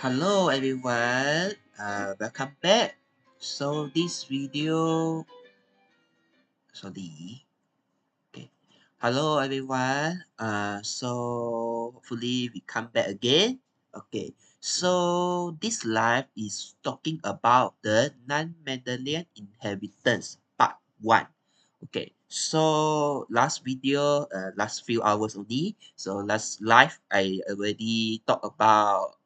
Hello everyone, welcome back. So this video, sorry, okay. Hello everyone. So hopefully we come back again. Okay. So this live is talking about the non-Mendelian inheritance part one. Okay. So last video, last few hours only. So last live, I already talked about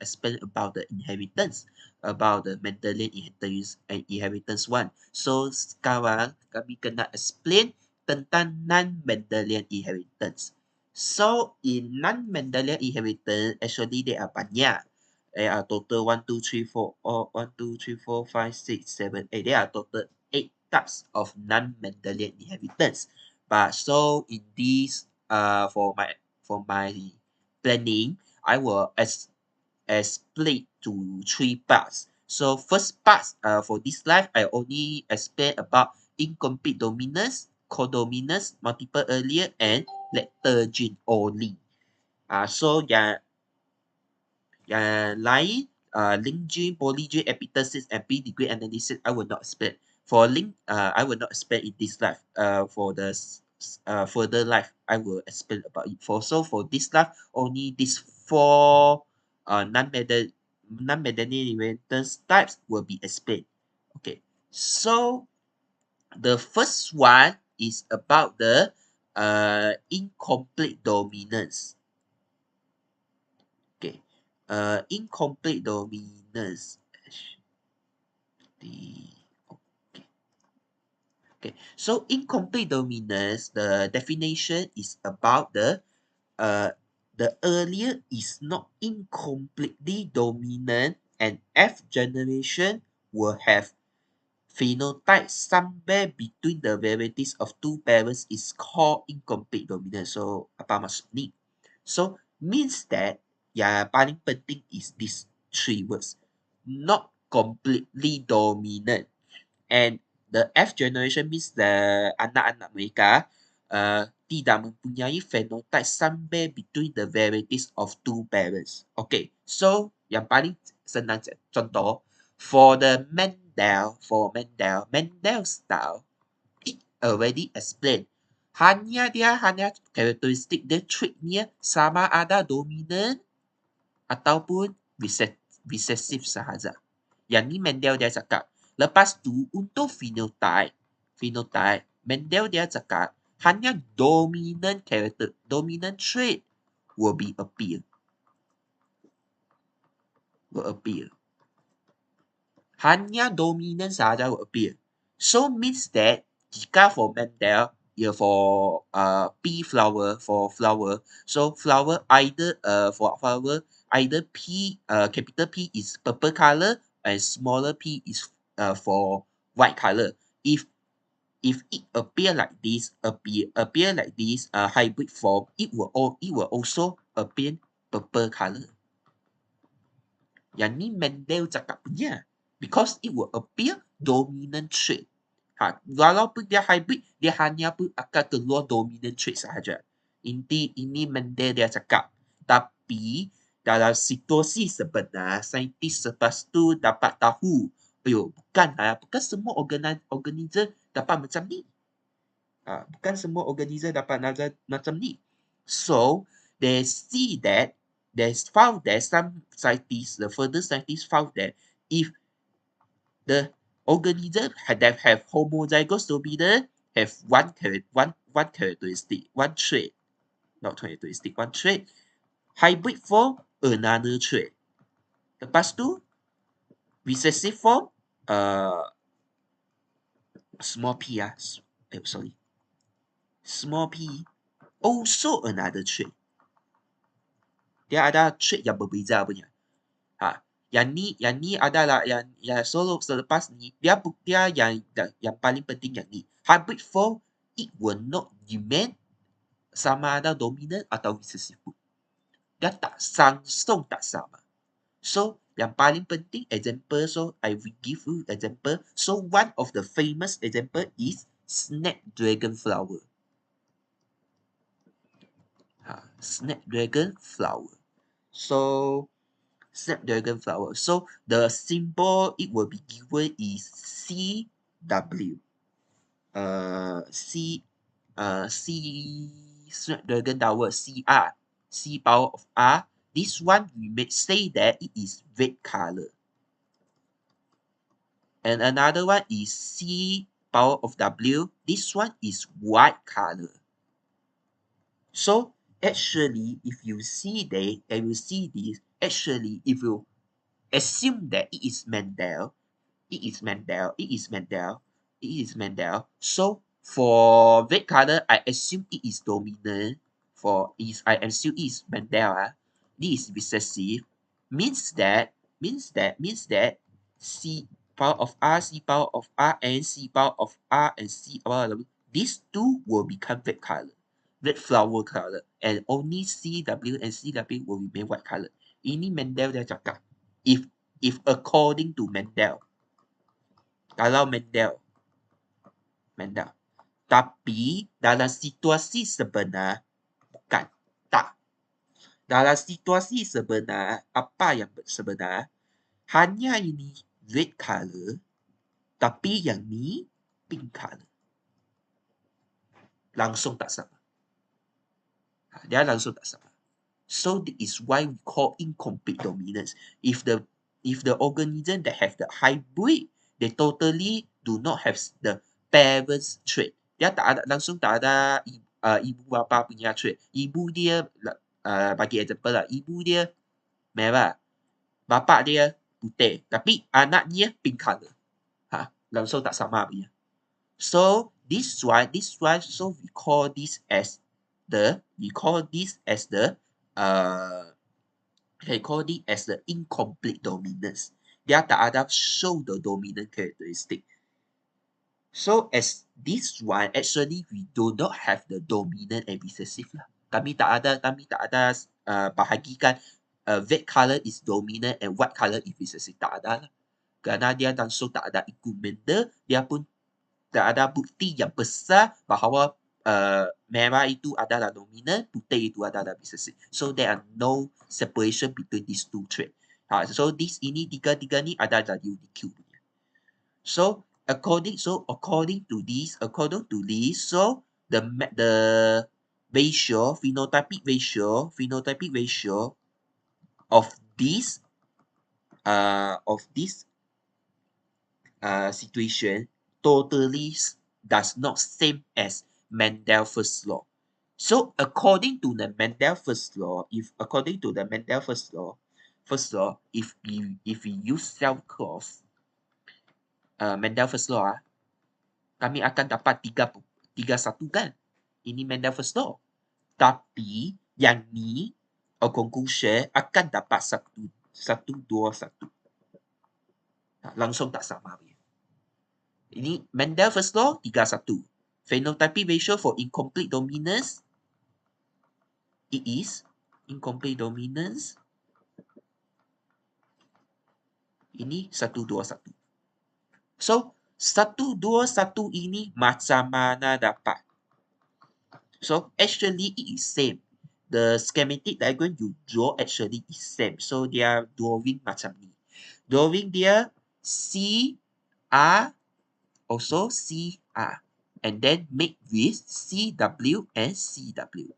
explain about the inheritance, about the Mendelian inheritance one. So sekarang kami kena explain tentang non-Mendelian inheritance. So in non-Mendelian inheritance, actually there are banyak. There are total 1, 2, 3, 4, or 1, 2, 3, 4, 5, 6, 7, 8. There are total 8 types of non-Mendelian inheritance. But so in this, for my planning, I will split to 3 parts. So first part, for this life, I only explain about incomplete dominance, codominance, multiple earlier, and later gene only. So yang lain, link gene, poly gene, epitasis, and pedigree analysis, I will not explain. For link, I will not explain in this life. For the further life, I will explain about it. For this life, only these 4 non-Mendelian inheritance types will be explained. Okay, so the first one is about the incomplete dominance. Okay, incomplete dominance. Okay. Okay. So incomplete dominance, the definition is about the earlier is not incompletely dominant, and F generation will have phenotype somewhere between the varieties of two parents is called incomplete dominance. So apa maksud ni? So means that yang paling penting is these 3 words. Not completely dominant. And the F generation means the anak-anak mereka tidak mempunyai phenotype somewhere between the varieties of two parents. Okay, so yang paling senang contoh, for Mendel style, it already explained. Hanya karakteristik dia, trait-nya sama ada dominant ataupun recessive sahaja. Yang ni Mendel dia cakap. Lepas tu untuk phenotype, Mendel dia cakap hanya dominant character, dominant trait will appear. Hanya dominant sahaja will appear. So means that jika for Mendel, for P flower, so flower either either P capital P is purple color and smaller P is for white color. If it appear like this, hybrid form, it will also appear purple color. Yang ni Mendel cakap punya. Because it will appear dominant trait. Walaupun dia hybrid, dia hanya pun akan keluar dominant trait sahaja. Ini Mendel dia cakap. Tapi dalam situasi sebenar, saintis lepas tu dapat tahu, bukan semua organism dapat macam ni. Bukan semua organism dapat macam ni. So, they see that found that some scientists, the further scientists found that if the organism that have homozygous dominant have one characteristic, one trait, not characteristic, one trait, hybrid form another trait. Lepas tu, recessive form, small p small p also another trait. Dia ada trait yang berbeza punya. Yang ni adalah yang selepas ni dia yang paling penting yang ni. Hybrid form, it will not demand sama ada dominant atau recessive pun. Dia langsung tak sama. So yang paling penting example, so I will give you example. So one of the famous example is snapdragon flower. Snapdragon flower. So Snapdragon flower. So the symbol it will be given is CW. C Snapdragon tower CR. C power of R. This one we may say that it is red color. And another one is C power of W. This one is white color. So actually, if you see that and you see this, actually, if you assume that it is Mendel, it is Mendel, it is Mendel, it is Mendel. So for red color, I assume it is dominant. For is I assume it is Mendel. This is recessive. Means that C power of R, C power of R, and C power of R and C power of W. These two will become red color, red flower color, and only CW and CW will remain white color. Ini Mendel dia cakap. If according to Mendel, kalau Mendel. Tapi dalam situasi sebenar, bukan. Tak. Dalam situasi sebenar, apa yang sebenar, hanya ini red color, tapi yang ni pink color. Langsung tak sama. Dia langsung tak sama. So this is why we call incomplete dominance. If the organism that have the hybrid, they totally do not have the parents trait. Dia tak ada langsung tak ada ibu bapa punya trait. Ibu dia bagi example lah, ibu dia merah, bapa dia putih, tapi anak dia pink color. Langsung tak sama punya. So this one, so we call this as the can call it as the incomplete dominance. Dia tak ada show the dominant characteristic. So as this one, actually we do not have the dominant and recessive lah. Kami tak ada bahagikan red color is dominant and white color is recessive. Tak ada lah. Kerana dia langsung tak ada ikut Mendel, dia pun tak ada bukti yang besar bahawa merah itu adalah dominant, putih itu adalah recessive. So there are no separation between these two traits. So tiga ni adalah unique. So according to this, so the ratio, phenotypic ratio of this situation totally does not same as Mendel first law. So according to the Mendel first law, if we use cell cross Mendel first law, kami akan dapat 3-1 kan? Ini Mendel first law. Tapi yang ni conclusion akan dapat 1-2-1. Langsung tak sama. Ini Mendel first law 3-1. Phenotypic ratio for incomplete dominance, it is incomplete dominance. Ini 1-2-1. So 1-2-1 ini macam mana dapat? So actually it is same. The schematic diagram you draw actually is same. So dia drawing macam ni. Drawing dia CR also CR. And then make with CW and CW.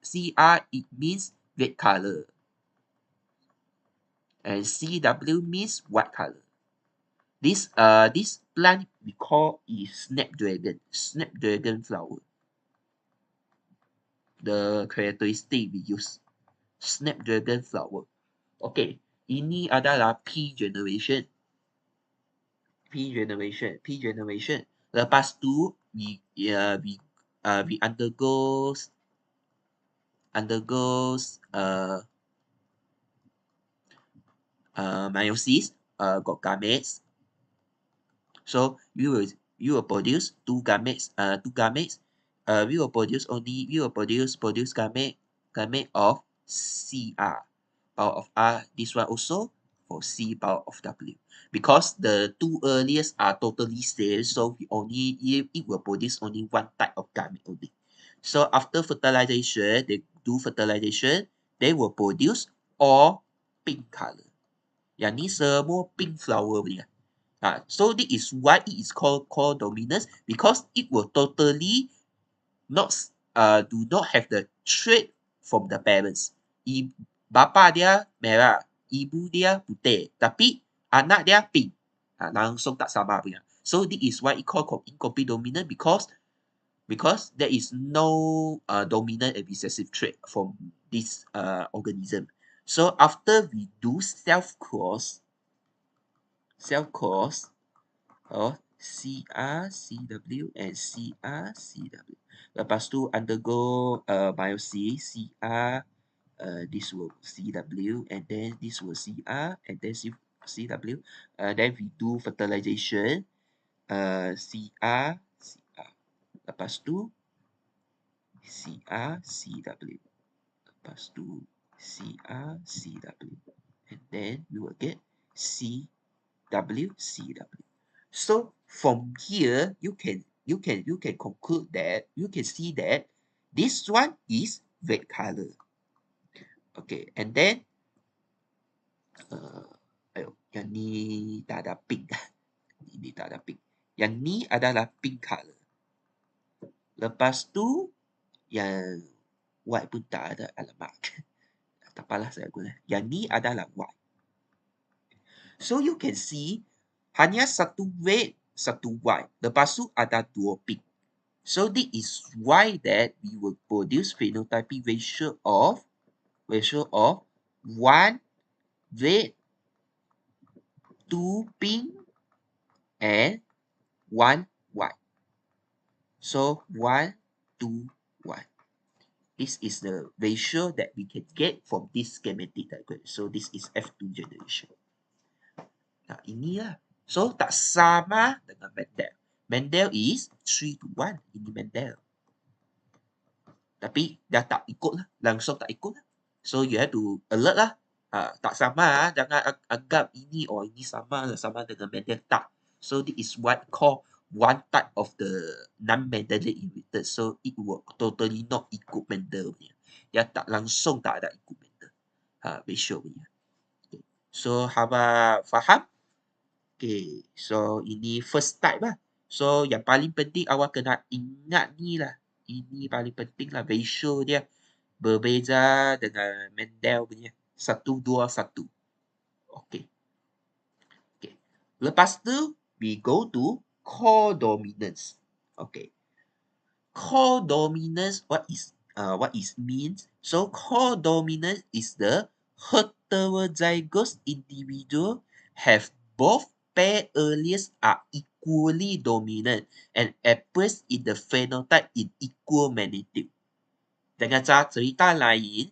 CR it means red color. And CW means white color. This plant we call is snapdragon flower. The characteristic we use snapdragon flower. Okay, ini adalah P generation. Lepas tu we undergoes meiosis, got gametes. So you will produce two gametes. We will produce gamete of CR, power of R. This one also for C power of W. Because the two earliest are totally same, so it will produce only one type of gamete only. So after fertilization, they will produce all pink color. Yang ni semua pink flower punya. So this is why it is called codominance, because it will totally not do not have the trait from the parents. Bapa dia merah, ibu dia putih, tapi anak dia pink. Langsung tak sama punya. So this is why it called incomplete dominant, because there is no dominant and recessive trait from this organism. So after we do self-cross CR, CW and CR, CW. Lepas tu undergo meiosis, CR, this will CW, and then this will CR, and then CW. Then we do fertilization, CR, CR. Lepas tu CR, CW. Lepas tu CR, CW. And then we will get CW, CW. So from here, you can conclude that you can see that this one is red color. Okay, and then yang ni tak ada pink. Ini tak ada pink. Yang ni adalah pink color. Lepas tu yang white pun tak ada, alamak. Tak apalah saya guna. Yang ni adalah white. So you can see hanya satu red, satu white. Lepas tu ada dua pink. So this is why that we will produce phenotypic ratio of 1 red, 2 pink, and 1 white. So 1, 2, 1. This is the ratio that we can get from this schematic diagram. So this is F2 generation. Nah, inilah. So tak sama dengan Mendel. Mendel is 3 to 1. Ini Mendel. Tapi dah tak ikut lah. Langsung tak ikut lah. So you have to alert lah. Tak sama. Jangan anggap ini sama dengan Mendel. Tak. So this is what called one type of the non-Mendelian inherited. So it will totally not ikut Mendel punya. Dia tak langsung tak ada ikut Mendel. Ratio punya. Okay. So haba faham? Okay. So ini first type lah. So yang paling penting awak kena ingat ni lah. Ini paling penting lah. Ratio dia berbeza dengan Mendel punya. 1, 2, 1. Okay. Okay. Lepas tu, we go to codominance. Okay. Codominance, what is means? So codominance is the heterozygous individual have both pair alleles are equally dominant and appears in the phenotype in equal magnitude. Dengan cerita lain,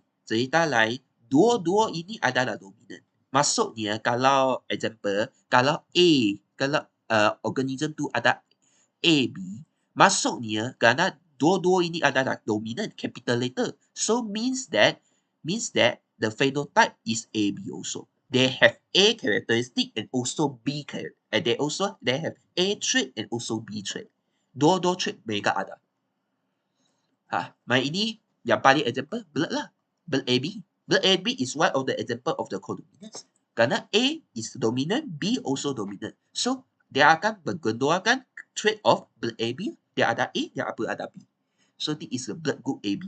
dua-dua ini adalah dominant. Maksudnya kalau example, kalau organism tu ada A, B, maksudnya kerana dua-dua ini adalah dominant, capital letter. So means that the phenotype is A, B also. They have A characteristic and also B characteristic. And they have A trait and also B trait. Dua-dua trait mereka ada. Ini yang paling example blood lah. Blood AB. Blood AB is one of the example of the codominance. Kerana A is dominant, B also dominant. So dia akan menggunakan trait of blood AB. Dia ada A, dia ada B. So this is the blood group AB.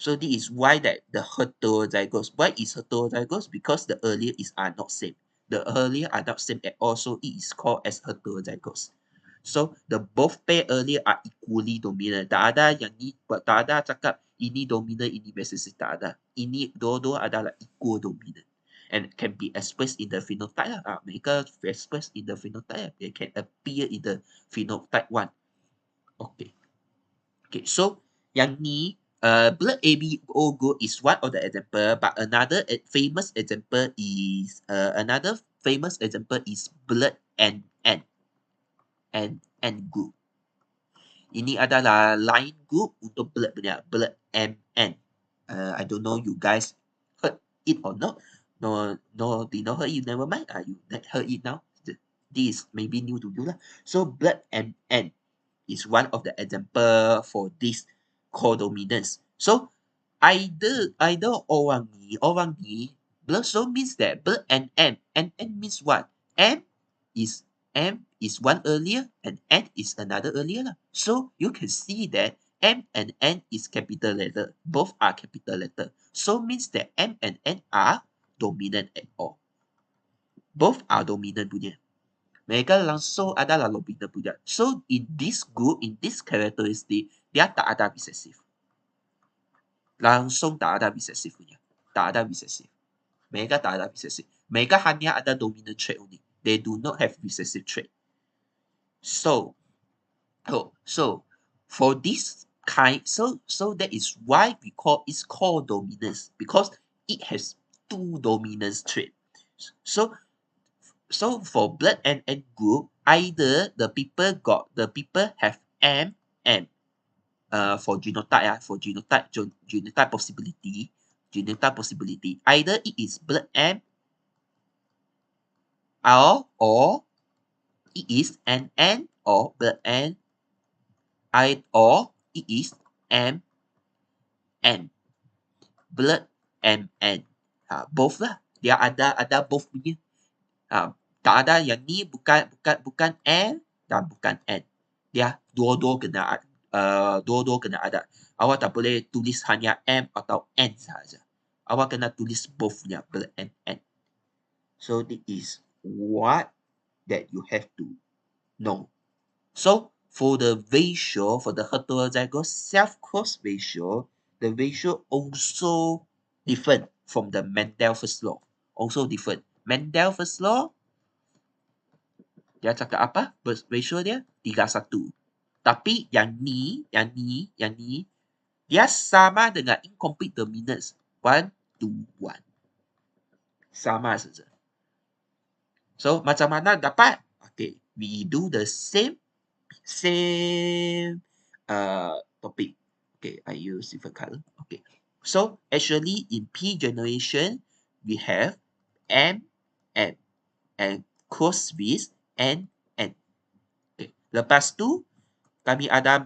So this is why that the heterozygous. Why is heterozygous? Because the earlier are not same. The earlier are not same at all. So it is called as heterozygous. So the both pair earlier are equally dominant. Tak ada yang ni, tak ada cakap ini dominant, ini recessive, tak ada. Ini dua-dua adalah equal dominant. And can be expressed in the phenotype lah. Mereka expressed in the phenotype. They can appear in the phenotype 1. Okay. Okay, so yang ni, blood ABO group is one of the example, but another famous example is blood N group. Ini adalah line group untuk blood punya, blood MN. I don't know you guys heard it or not. No, did not heard it, never mind. You heard it now. This maybe new to you lah. So blood MN is one of the example for this codominance. So either orang ni Blood so means that blood and N means what? Is M is one earlier and N is another earlier lah. So you can see that M and N is capital letter. Both are capital letter. So means that M and N are dominant at all. Both are dominant punya. Mereka langsung adalah dominant punya. So in this group, in this characteristic, dia tak ada recessive. Langsung tak ada recessive punya. Tak ada recessive. Mereka tak ada recessive. Mereka hanya ada dominant trait only. They do not have recessive trait. So for this kind, so that is why we call it's called dominance, because it has two dominance trait. So for blood and N group, either the people have M for genotype genotype possibility, either it is blood M or it is NN or blood N, or it is MN, blood MN. Both lah. Dia ada both punya. Tak ada yang ni bukan M dan bukan N. Dia dua-dua kena ada. Awak tak boleh tulis hanya M atau N saja. Awak kena tulis both-nya, blood and N. So this is what that you have to know. So for the ratio, for the heterozygous self-cross ratio, the ratio also different from the Mendel first law. Also different. Mendel first law, dia cakap apa? Ratio dia 3:1. Tapi yang ni, dia sama dengan incomplete dominance 1:1. Sama saja. So macam mana dapat? Okay, we do the same topic. Okay, I use different color. Okay, so actually in P generation we have M and cross with N. Okay, lepas tu kami ada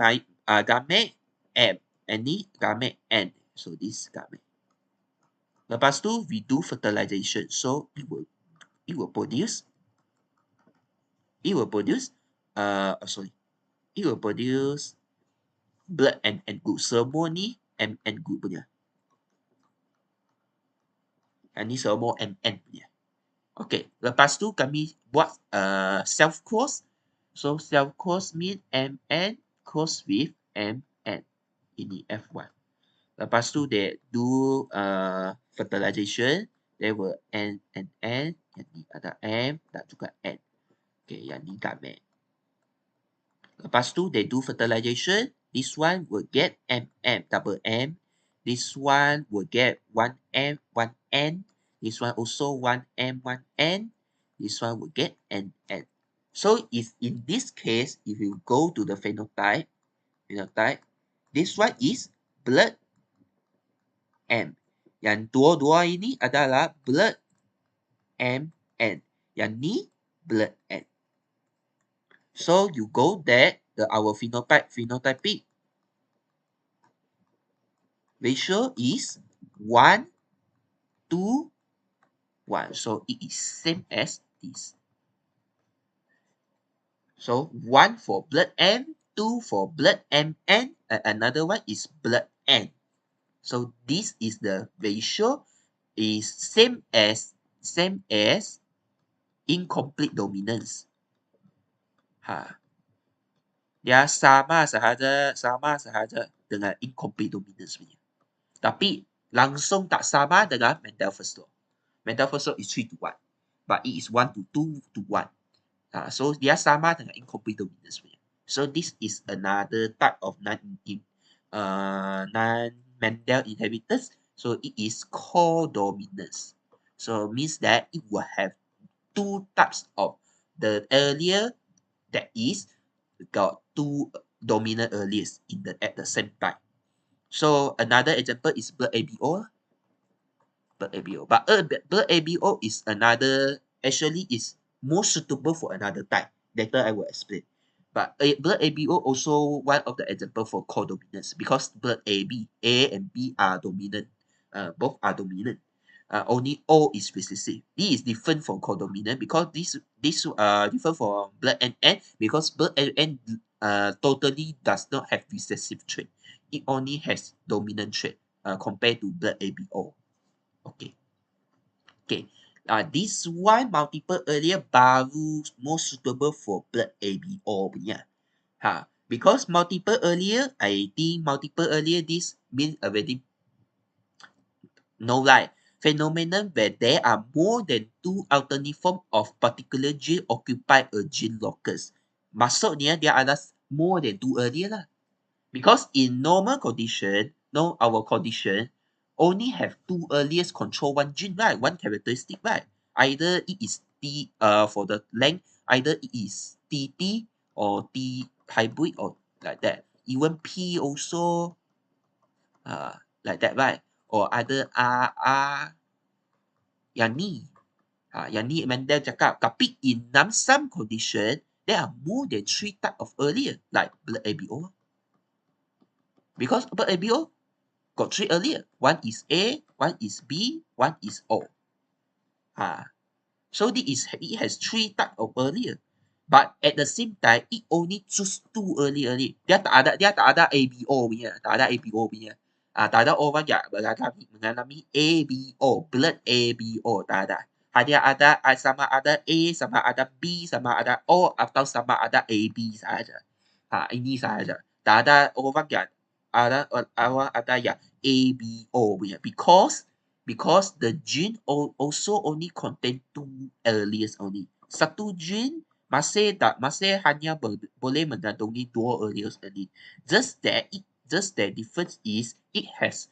gamet M, and ni gamet N. So this gamet. Lepas tu we do fertilization. So it will produce blood and group. Semua ni MN group punya. Yang ni semua MN punya. Okay, lepas tu kami buat self cross. So self cross mean MN cross with MN. Ini F1. Lepas tu they do fertilization. They will N and N. Yang ni ada M dan juga N. Okay, yang ni gamet. Lepas tu they do fertilization. This one will get double M. This one will get 1M, 1N. This one also 1M, 1N. This one will get NN. So if in this case, if you go to the phenotype, this one is blood M. Yang dua-dua ini adalah blood MN. Yang ni blood N. So you go there, our phenotypic ratio is 1:1. So it is same as this. So 1 for blood M, 2 for blood MN, and another one is blood N. So this is the ratio is same as incomplete dominance. Dia sama sahaja dengan incomplete dominance punya. Tapi langsung tak sama dengan Mendel first law. Mendel first law is 3:1, but it is 1:2:1. So dia sama dengan incomplete dominance punya. So this is another type of non-Mendel inheritance. So it is codominance. So means that it will have two types of the earlier that is got two dominant alleles at the same time. So another example is blood ABO. But blood ABO is actually is more suitable for another type. Later I will explain. But blood ABO also one of the example for codominance, because blood A and B are dominant. Both are dominant. only O is recessive. This is different from codominant because this different from blood N because blood N totally does not have recessive trait. It only has dominant trait compared to blood ABO. Okay. Okay. This one multiple earlier baru more suitable for blood ABO punya. Because multiple earlier, I think multiple earlier this means already no lie. Phenomenon where there are more than two alternate form of particular gene occupy a gene locus. Maksudnya dia ada more than two earlier lah. Because in normal condition, our condition only have two earliest control one gene, right? One characteristic, right? Either it is T for the length, either it is TT or T hybrid or like that. Even P also like that, right? Or either R yang ni. Yang ni Mendel cakap. Tapi in some condition, there are more than three type of earlier, like blood ABO. Because blood ABO got three earlier. One is A, one is B, one is O. So it has three type of earlier. But at the same time, it only choose two early. Dia tak ada ABO punya, tak ada ABO punya. Tak ada orang yang mengalami ABO, blood ABO, tak ada. Hanya ada sama ada A, sama ada B, sama ada O atau sama ada AB saja. Ini saja. Tak ada orang yang ada yang ABO punya because the gene also only contain two alleles only. Satu gene masih hanya boleh mengandungi dua alleles only. Just that difference is it has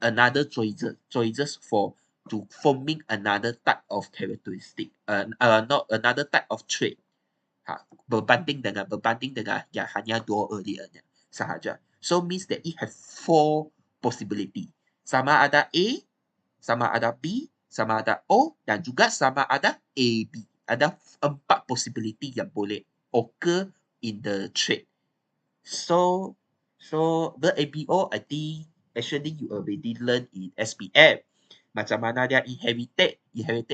another choices for to forming another type of characteristic. Not another type of trait. Berbanding dengan yang hanya dua alleles sahaja. So means that it has four possibility. Sama ada A, sama ada B, sama ada O, dan juga sama ada AB. Ada empat possibility yang boleh occur in the trait. So the ABO, I think actually you already learned in SPM. Macam mana dia inherited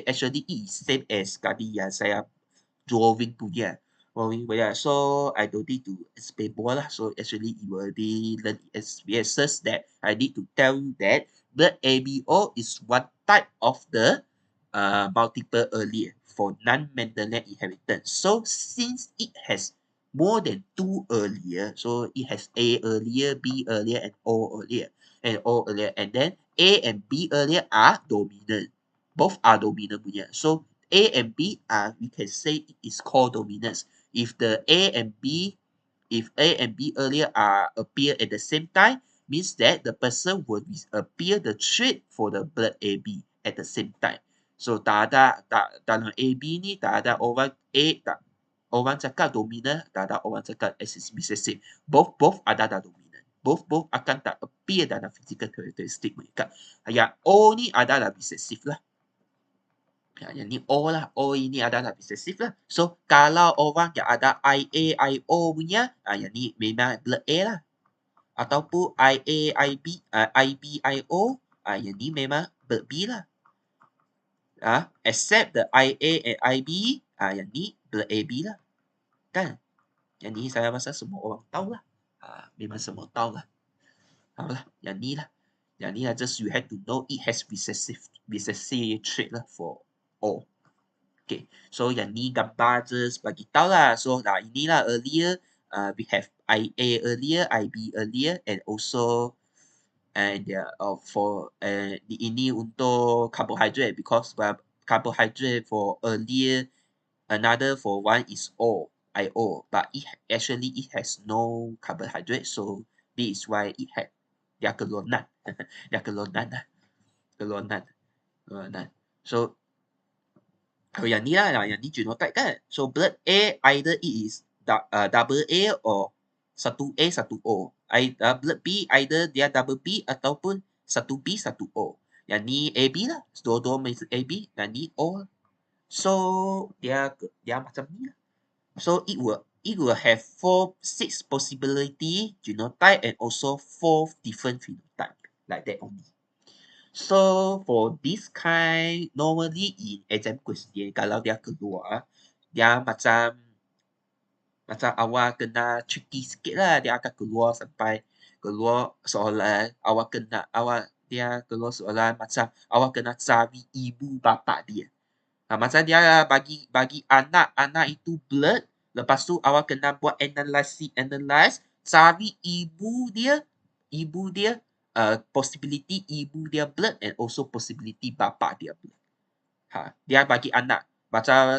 actually is same as tadi yang saya drawing punya. So I don't need to explain more lah. So actually you already learn experiences that I need to tell you that the ABO is one type of the multiple earlier for non-Mendelian inheritance. So since it has more than two earlier, so it has A earlier, B earlier, and O earlier, and then A and B earlier are dominant. Both are dominant punya. So A and B we can say it is codominance. If A and B earlier appear at the same time, means that the person will appear the trait for the blood AB at the same time. So dalam AB ni tak ada orang cakap dominant, tak ada orang cakap recessive. Both ada dominant. Both akan tak appear dalam physical characteristic mereka. Yang O ni adalah recessive lah. Yang ni O lah. O ini adalah recessive lah. So, kalau orang yang ada IA, IO punya, yang ni memang blood A lah. Ataupun IA, IB, IO, yang ni memang blood B lah. Except the IA and IB, yang ni blood AB lah. Kan? Yang ni saya rasa semua orang tahu lah. Memang semua tahu lah. Tahu lah. Yang ni lah. Yang ni lah just you have to know it has recessive trait lah for O. Okay, so yang ni gambar just bagi tahu lah. So inilah earlier we have IA earlier, IB earlier, and also for ini untuk carbohydrate because carbohydrate for earlier, another for one is IO, but it has no carbohydrate, so this is why it had dia kelonan, kelonan. So yang ni lah, yang ni genotype kan. So blood A either it is double A or satu A satu O. Blood B either dia double B ataupun satu B satu O. Yang ni AB lah. Dua-dua AB. Yang ni O. So dia macam ni lah. So it will have six possibility genotype and also 4 different phenotype like that only. So for this kind, normally in exam question, kalau dia keluar, dia macam awak kena tricky sikit lah. Dia akan keluar sampai keluar soalan, dia keluar soalan macam awak kena cari ibu bapa dia. Macam dia bagi anak itu blood, lepas tu awak kena buat analyze, cari ibu dia, possibility ibu dia blood and also possibility bapa dia blood. Dia bagi anak. Macam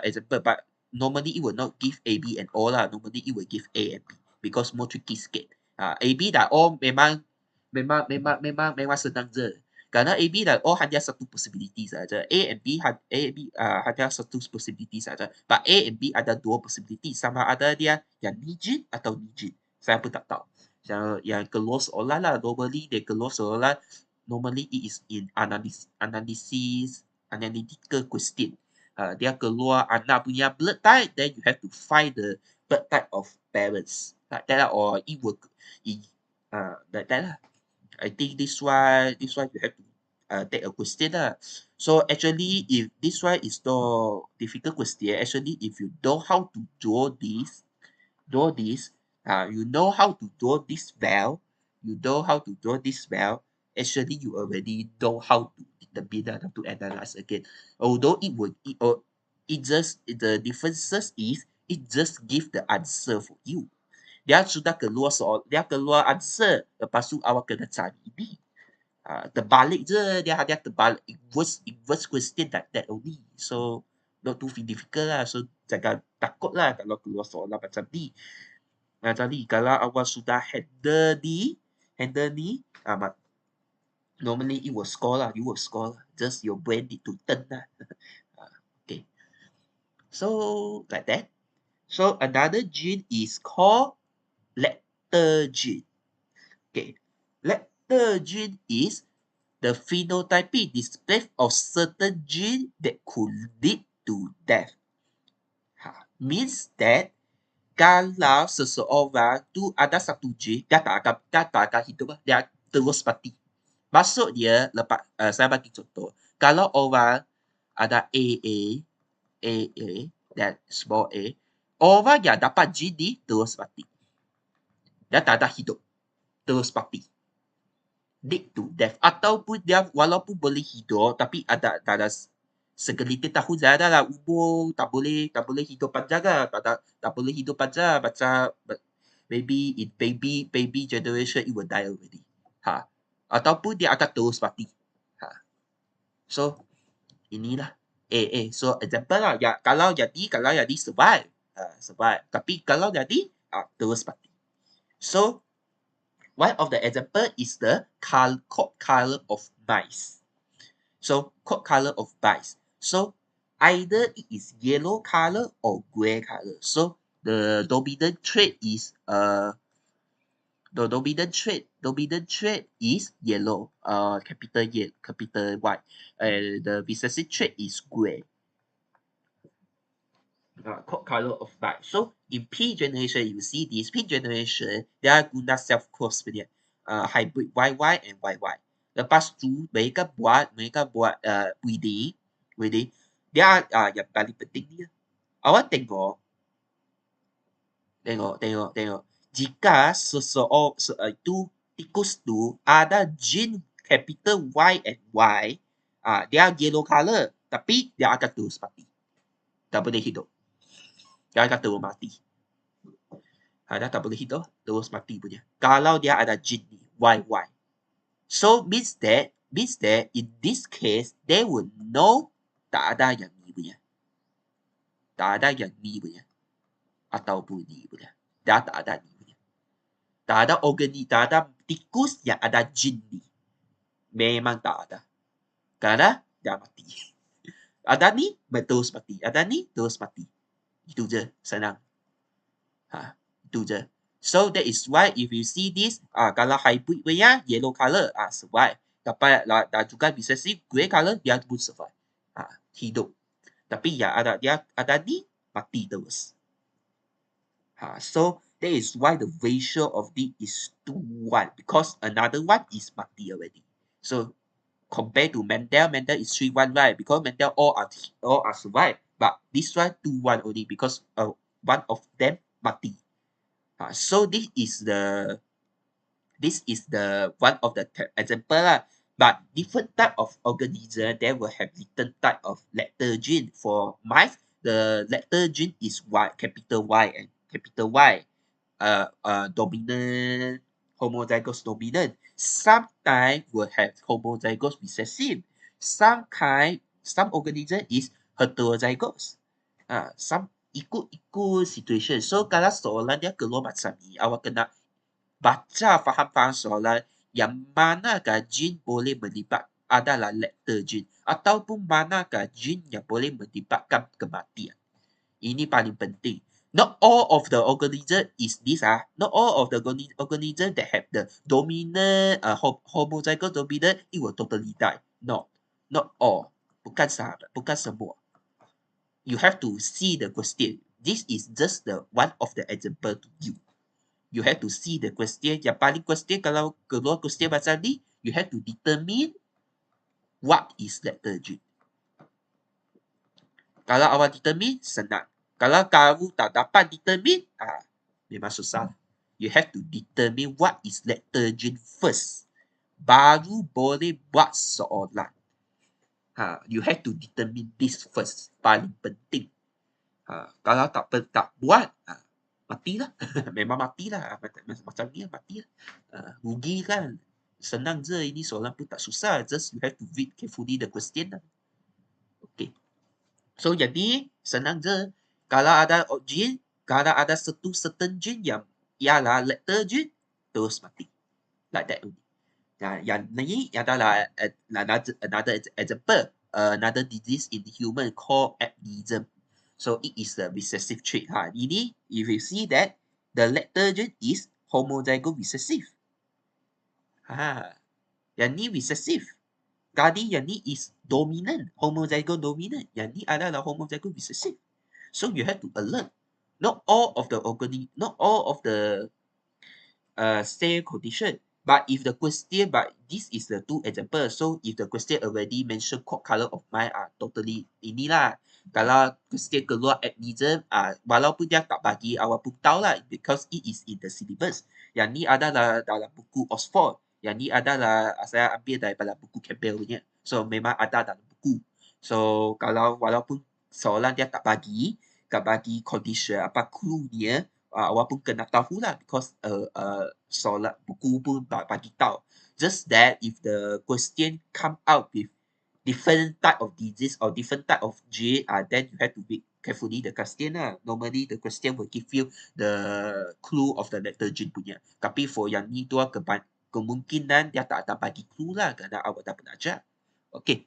example, but normally it will not give A, B and O lah. Normally it will give A and B because more tricky sikit. A, B dah O memang senang je. Kerana A, B dan O hanya satu possibility saja. A and B hanya satu possibility saja. But A and B ada dua possibility. Sama ada dia yang digit atau digit. Saya pun tak tahu. Yang keluar soalan lah. Normally dia keluar soalan. Normally it is in analytical question. Dia keluar anak punya blood type, then you have to find the blood type of parents. Like that lah, or it will, like that lah. I think this one you have to take a question lah. So actually, if this one is the difficult question, actually, if you know how to draw this, you know how to draw this well, actually you already know how to determine to analyze again. Although it just the differences is it just give the answer for you. Dia sudah keluar dia keluar answer, lepas tu awak kena cari ini. Terbalik je, dia terbalik. Inverse question like that only. So not too difficult lah. So jangan takut lah kalau keluar soalan macam ni. Kalau awak sudah handle ni, normally you will score lah. Just your brain need to turn lah. Okay. So like that. So another gene is called lecter gene. Okay. Lecter gene is the phenotypic display of certain gene that could lead to death. Means that kalau seseorang tu ada satu gene, dia tak akan hidup, dia terus mati. Maksud dia, saya bagi contoh. Kalau orang ada AA, dan small a, orang yang dapat gene ni terus mati. Dia tak ada hidup, terus mati. Lead to death. Ataupun dia walaupun boleh hidup, tapi tak ada segelintir tahun saja lah umur, tak boleh hidup panjang lah. Tak boleh hidup panjang. Macam maybe in baby generation it will die already. Ataupun dia akan terus mati. So inilah so example lah, kalau jadi survive, tapi kalau jadi terus mati. So one of the example is the coat color of mice. So coat color of mice. So either it is yellow color or gray color. So the dominant trait is yellow, capital Y, and the recessive trait is gray. Coat color of mice. So in P generation, you see this P generation, dia guna self-cross punya hybrid YY and YY. Lepas tu mereka buat breeding. Dia yang paling penting dia. Awak tengok. Jika itu tikus tu ada gene capital Y and Y, dia yellow color, tapi dia akan terus mati. Tak boleh hidup. Dia akan terus mati. Dia tak boleh hidup, terus mati punya. Kalau dia ada gene ni, YY. So means that in this case, they will know tak ada yang ni punya. Tak ada yang ni punya. Ataupun ni punya. Dia tak ada ni punya. Tak ada tak ada tikus yang ada gene ni. Memang tak ada. Kerana dia mati. Ada ni, terus mati. Ada ni, terus mati. Itu je, senang. Itu je. So that is why if you see this, kalau hybrid punya yellow color, survive. Dapat dan juga bisa see grey color, dia pun survive. Hidup. Tapi yang dia ada ni, mati terus. So that is why the ratio of this is 2:1, because another one is mati already. So Compared to Mendel, Mendel is 3-1, right? Because Mendel all are survived. But this one 2-1 only because one of them mati. So this is the one of the example lah. But different type of organism, they will have different type of letter gene. For mice, the letter gene is Y, capital Y and capital Y. Dominant, homozygous dominant. Sometimes will have homozygous recessive. Some organism is heterozygous. Some ikut situation. So kalau soalan dia keluar macam ni, awak kena baca faham-faham soalan yang manakah jin boleh melibat adalah letter jin ataupun manakah jin yang boleh menyebabkan kematian. Ini paling penting. Not all of the organism is this Not all of the organism that have the dominant homozygous dominant, it will totally die. No, not all. Bukan semua. You have to see the question. This is just the one of the example to you. You have to see the question. Yang paling question kalau keluar question macam ni, you have to determine what is letter G. Kalau awak determine, senang. Kalau kamu tak dapat determine, memang susah. You have to determine what is letter G first. Baru boleh buat soalan. You have to determine this first. Paling penting. Kalau tak buat, matilah. Memang matilah. Macam ni matilah. Rugi kan. Senang je ini soalan pun tak susah. Just you have to read carefully the question lah. Okay. So jadi senang je. Kalau ada gene, kalau ada satu certain gene yang ialah letter gene, terus mati. Like that only. Yang ni adalah another example. Another disease in the human called albinism. So it is a recessive trait. Ini, if you see that the letter gene is homozygous recessive. Yang ni recessive. Tadi yang ni is dominant, homozygous dominant. Yang ni adalah homozygous recessive. So you have to alert. Not all of the same condition. But if the question, but this is the two examples. So if the question already mention color of mind, totally inilah. Kalau question keluar albinism, walaupun dia tak bagi, awak pun tahu lah because it is in the syllabus. Yang ni adalah dalam buku Oxford. Yang ni adalah saya ambil daripada buku Campbell punya. So memang ada dalam buku. So kalau walaupun soalan dia tak bagi condition apa clue dia, awak pun kena tahu lah because soalan buku pun bagi tahu. Just that if the question come out with different type of disease or different type of gene, then you have to read carefully the question lah. Normally the question will give you the clue of the letter gene punya. Tapi for yang ni tu kemungkinan dia tak ada bagi clue lah kerana awak dah pernah ajar. Okay.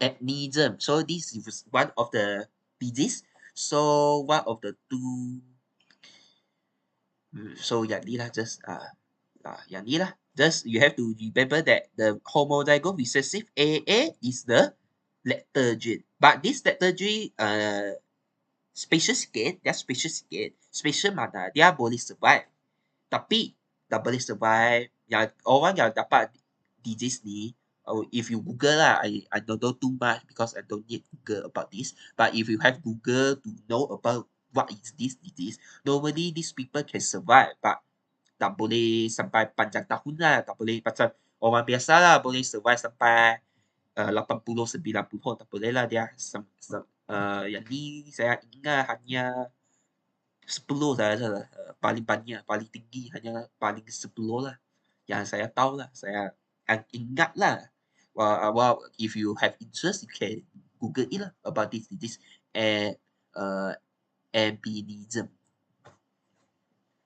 Albinism. So this is one of the disease. So one of the two. So yang ni lah just yang ni lah. Just you have to remember that the homozygous recessive AA is the letter gene. But this letter gene special sikit, dia special sikit. Special mana dia boleh survive. Tapi tak boleh survive. Yang orang yang dapat disease ni, if you Google lah, I don't know too much because I don't need Google about this. But if you have Google to know about what is this disease, normally these people can survive. But tak boleh sampai panjang tahun lah. Tak boleh macam orang biasa lah boleh survive sampai 80-90 tak boleh lah dia. Yang ni saya ingat hanya 10 saja lah. Paling banyak, paling tinggi hanya paling 10 lah. Yang saya tahu lah. Saya ingat lah. Well, if you have interest, you can Google it lah about this disease and albinism.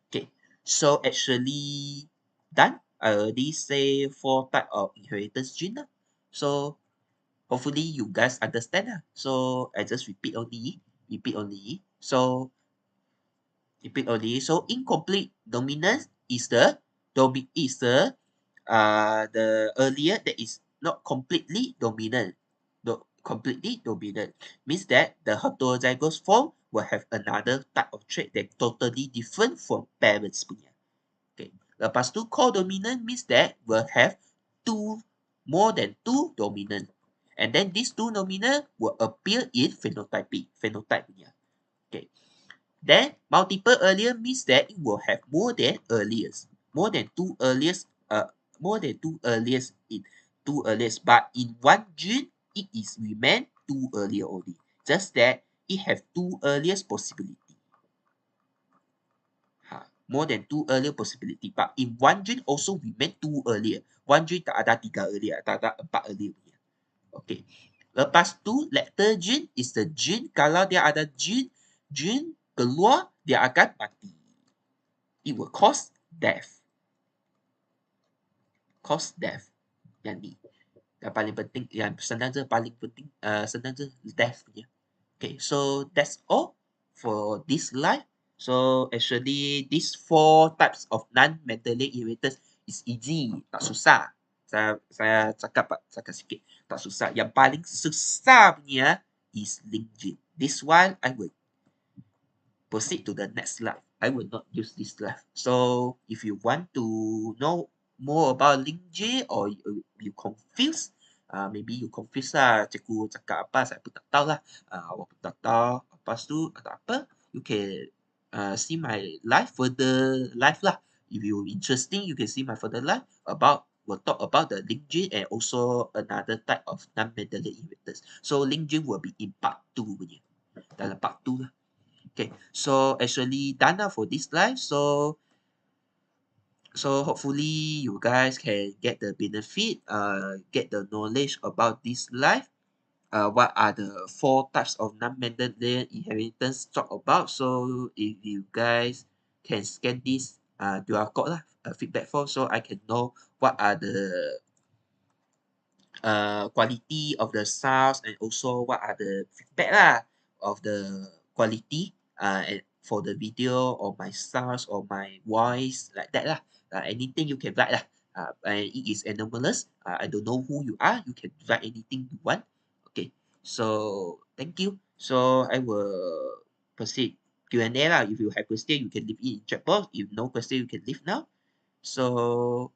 Okay, so actually done. I already say 4 type of inheritance gene lah. So hopefully you guys understand lah. So I just repeat only. So incomplete dominance is the earlier that is not completely dominant. Completely dominant means that the heterozygous form will have another type of trait that totally different from parents punya. Okay. Lepas tu co-dominant means that will have two more than two dominant. And then these two dominant will appear in phenotype punya. Okay. Then multiple earlier means that it will have more than earliest. More than two earliest, more than two earliest in two earliest. But in one gene, it is remain two earlier only. Just that it have two earliest possibility. More than two earlier possibility. But in one gene also remain two earlier. One gene tak ada tiga earlier, tak ada empat earlier punya. Okay. Lepas tu, later gene is the gene kalau dia ada gene keluar, dia akan mati. It will cause death. Cause death. Yang ni. Yang paling penting, yang senang je paling penting, senang je death punya. Okay, so that's all for this slide. So actually, these four types of non-Mendelian inheritance is easy, tak susah. Saya cakap sikit, tak susah. Yang paling susah punya is link gene. This one I will proceed to the next slide. I will not use this slide. So if you want to know more about link gene or you confused, maybe you confused lah, cikgu cakap apa saya pun tak tahu lah, awak pun tak tahu, lepas tu atau apa, you can see my further live lah. If you interesting, you can see my further live we'll talk about the link gene and also another type of non-Mendelian inheritance. So link gene will be in part 2 punya, dalam part 2 lah. Okay, so actually done now for this live. So hopefully you guys can get the benefit, get the knowledge about this life. What are the four types of non-Mendelian inheritance talk about? So if you guys can scan this QR code lah, feedback form, so I can know what are the quality of the sounds and also what are the feedback lah of the quality and for the video or my sounds or my voice like that lah. Anything you can write lah. And it is anomalous. I don't know who you are. You can write anything you want. Okay. So thank you. So I will proceed Q&A lah. If you have question, you can leave it in chat box. If no question, you can leave now. So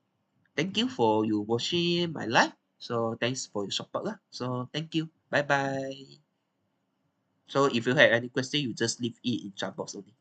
thank you for you watching my live. So thanks for your support lah. So thank you. Bye bye. So if you have any question, you just leave it in chat box only.